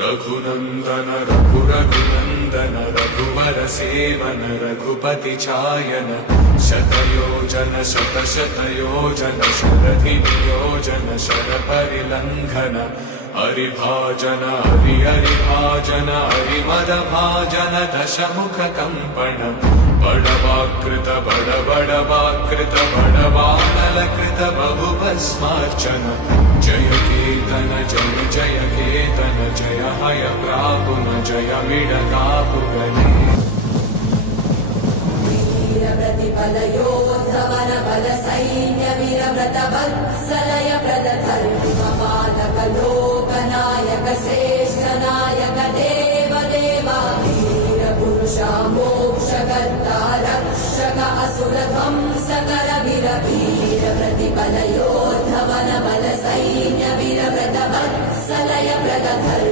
रघुनंदन रघुरघुनंदन रघुवर सेवन रघुपति चायन शतयोजन शतशतयोजन शरधि नियोजन शरपरिलंघन हरिभाजन हरिभाजन हरिमदभाजन दशमुख कंपन बड़वाकृत बड़वाकृत बड़वानलकृत बहुभस्मार्चन जय केतन जय केतन जय हय प्रापुन जय विडगापुगने वीर प्रतिपल योद्धवन बल सैन्य वीर व्रत वत्सलय प्रदधर्म पालक लोकनायक श्रेष्ठ नायक देव देवा वीर पुरुषा मोक्षकर्ता रक्षक असुर ध्वंसकर वीर वीर प्रतिपल योद्धवन बल सैन्य वीर व्रत वत्सलय प्रदधर्म